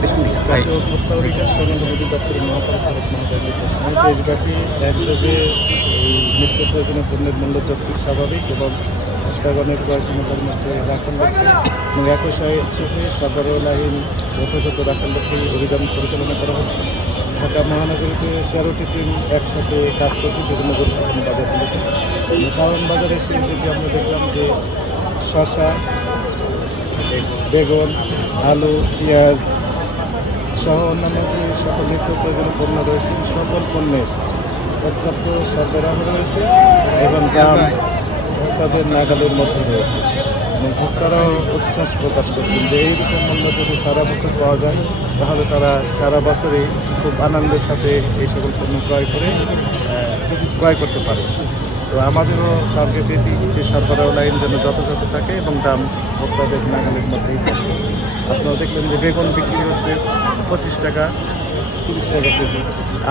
পেছন দিকে জাতীয় ভোক্তা অধিকার সংগ্রাম অধিদপ্তরের মহাপরিচালক মহোদয় নির্দেশনায় দেশব্যাপী একযোগে এই নিত্য প্রয়োজনীয় পণ্যের মূল্য যৌক্তিক স্বাভাবিক এবং ভোক্তাগণের প্রয়োজনীয়তার মধ্যে রাখার লক্ষ্যে এবং একই সাথে সরবরাহ লাইন যথাযথ রাখার লক্ষ্যে অভিযান পরিচালনা করা হচ্ছে। ঢাকা মহানগরীতে 13টি টিম একসাথে কাজ করছে বিভিন্ন গুরুত্বপূর্ণ বাজারগুলোতে। কারণ বাজারে এসে যদি আমরা দেখলাম যে শসা, বেগুন, আলু, পেঁয়াজ সহ অন্যান্য যে সকল নিত্য প্রয়োজনীয় পণ্য রয়েছে সকল পণ্যের পর্যাপ্ত সরবরাহ রয়েছে এবং দাম ভোক্তাদের নাগালের মধ্যে রয়েছে এবং ভোক্তারাও উচ্ছ্বাস প্রকাশ করছেন যে এইরকম মূল্য যদি সারা বছর পাওয়া যায় তাহলে তারা সারা বছরেই খুব আনন্দের সাথে এই সকল পণ্য ক্রয় করতে পারে। তো আমাদেরও টার্গেট এটি যে সরবরাহ লাইন যেন যথাযথ থাকে এবং দাম ভোক্তাদের নাগালের মধ্যেই থাকে। আপনারা দেখলেন যে বেগুন বিক্রি হচ্ছে 25 টাকা 30 টাকা কেজি,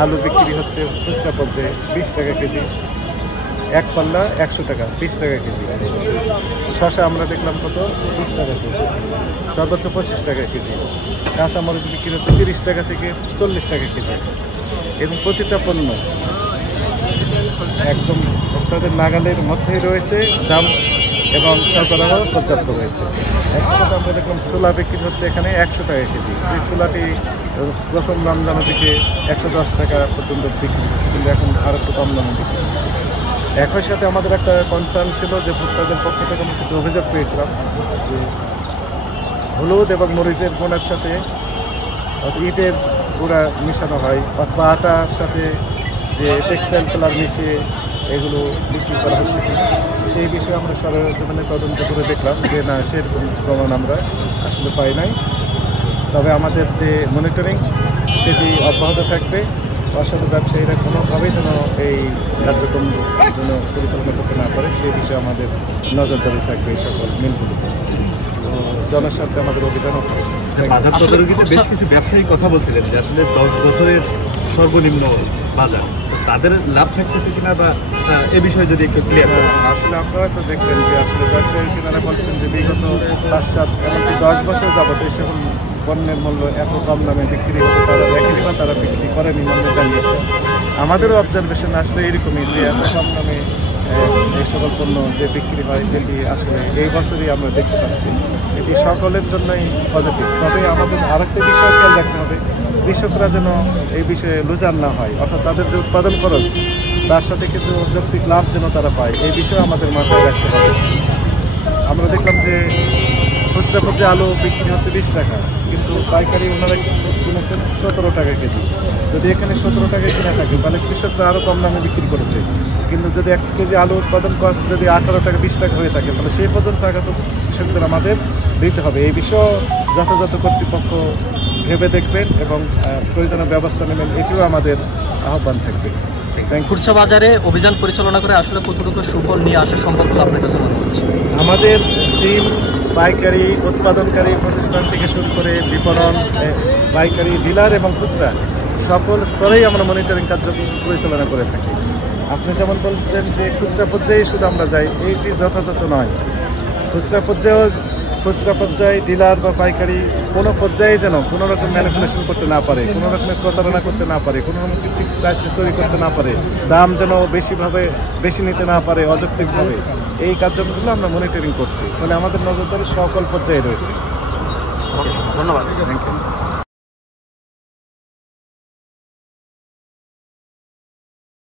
আলু বিক্রি হচ্ছে খুচরা পর্যায়ে 20 টাকা কেজি, এক পাল্লা 100 টাকা 20 টাকা কেজি। শসা আমরা দেখলাম কত 20 টাকা কেজি, সর্বোচ্চ 25 টাকা কেজি। কাঁচামরিচ বিক্রি হচ্ছে 30 টাকা থেকে 40 টাকা কেজি এবং প্রতিটা পণ্য একদম ভোক্তাদের নাগালের মধ্যেই রয়েছে দাম এবং সরবরাহ পর্যাপ্ত রয়েছে। একসাথে আমরা দেখলাম ছোলা বিক্রি হচ্ছে এখানে 100 টাকা কেজি। এই ছোলাটি প্রথম রমজানের দিকে 110 টাকা পর্যন্ত বিক্রি হচ্ছে, কিন্তু এখন আরও একটু কম দামে বিক্রি হচ্ছে। একই সাথে আমাদের একটা কনসার্ন ছিল যে ভোক্তাদের পক্ষ থেকে আমি কিছু অভিযোগ পেয়েছিলাম যে হলুদ এবং মরিচের গুঁড়ার সাথে ইটের গুঁড়া মেশানো হয় অথবা আটার সাথে যে টেক্সটাইল কালার মিশিয়ে এগুলো বিক্রি করা হচ্ছে কিনা সেই বিষয়ে আমরা সরজমিনে তদন্ত করে দেখলাম যে না, সেরকম প্রমাণ আমরা আসলে পাই নাই। তবে আমাদের যে মনিটরিং সেটি অব্যাহত থাকবে। অসাধু ব্যবসায়ীরা কোনোভাবেই যেন এই কার্যক্রম যেন পরিচালনা করতে না পারে সেই বিষয়ে আমাদের নজরদারি থাকবে এই সকল মিলগুলিতে। তো জনস্বার্থে আমাদের অভিযানও বাজার তদারকিতে বেশ কিছু ব্যবসায়ী কথা বলছিলেন যে আসলে 10 বছরের সর্বনিম্ন বাজার, তাদের লাভ থাকতেছে কিনা বা এ বিষয়ে যদি একটু ক্লিয়ার করেন। আসলে আপনারা তো দেখলেন যে আসলে ব্যবসায়ী কিনারা বলছেন যে বিগত 5-7 এমনকি 10 বছর যাবত এই সকল পণ্যের মূল্য এত কম দামে বিক্রি হতে তারা দেখেনি বা তারা বিক্রি করেনি মূল্যে জানিয়েছে। আমাদেরও অবজারভেশন আসলে এরকমই যে এত কম দামে এই সকল পণ্য যে বিক্রি হয় যেটি আসলে এই বছরই আমরা দেখতে পাচ্ছি। এটি সকলের জন্যই পজিটিভ। তবে আমাদের আরেকটা বিষয় খেয়াল রাখতে হবে, কৃষকরা যেন এই বিষয়ে লুজার না হয়, অর্থাৎ তাদের যে উৎপাদন খরচ তার সাথে কিছু যৌক্তিক লাভ যেন তারা পায় এই বিষয়ে আমাদের মাথায় রাখতে হবে। আমরা দেখলাম যে খুচরা পর্যায়ে আলু বিক্রি হচ্ছে 20 টাকা, কিন্তু পাইকারি ওনারা কিনেছেন 17 টাকা কেজি। যদি এখানে 17 টাকা কিনে থাকে তাহলে কৃষকরা আরও কম দামে বিক্রি করেছে, কিন্তু যদি 1 কেজি আলু উৎপাদন কষ্ট যদি 18 টাকা 20 টাকা হয়ে থাকে তাহলে সেই পর্যন্ত টাকা তো কৃষকদের আমাদের দিতে হবে। এই বিষয়ে যথাযথ কর্তৃপক্ষ ভেবে দেখবেন এবং প্রয়োজনীয় ব্যবস্থা নেবেন, এটিও আমাদের আহ্বান থাকবে। খুচরা বাজারে অভিযান পরিচালনা করে আসলে কতটুকু সুফল নিয়ে আসা সম্ভব বলে আপনার কাছে মনে হচ্ছে? আমাদের টিম পাইকারি উৎপাদনকারী প্রতিষ্ঠান থেকে শুরু করে বিপণন, পাইকারি, ডিলার এবং খুচরা সকল স্তরেই আমরা মনিটরিং কার্যক্রম পরিচালনা করে থাকি। আপনি যেমন বলছেন যে খুচরা পর্যায়ে শুধু আমরা যাই, এইটি যথাযথ নয়। খুচরা পর্যায়ে ডিলার বা পাইকারি কোনো পর্যায়ে যেন কোনো রকম ম্যানিপুলেশন করতে না পারে, কোনো রকমের প্রতারণা করতে না পারে, কোনো রকম ক্রাইসিস তৈরি করতে না পারে, দাম যেন বেশি নিতে না পারে অযৌক্তিকভাবে। এই কার্যক্রমগুলো আমরা মনিটরিং করছি, ফলে আমাদের নজরদারি সকল পর্যায়ে রয়েছে। ধন্যবাদ। Thank you.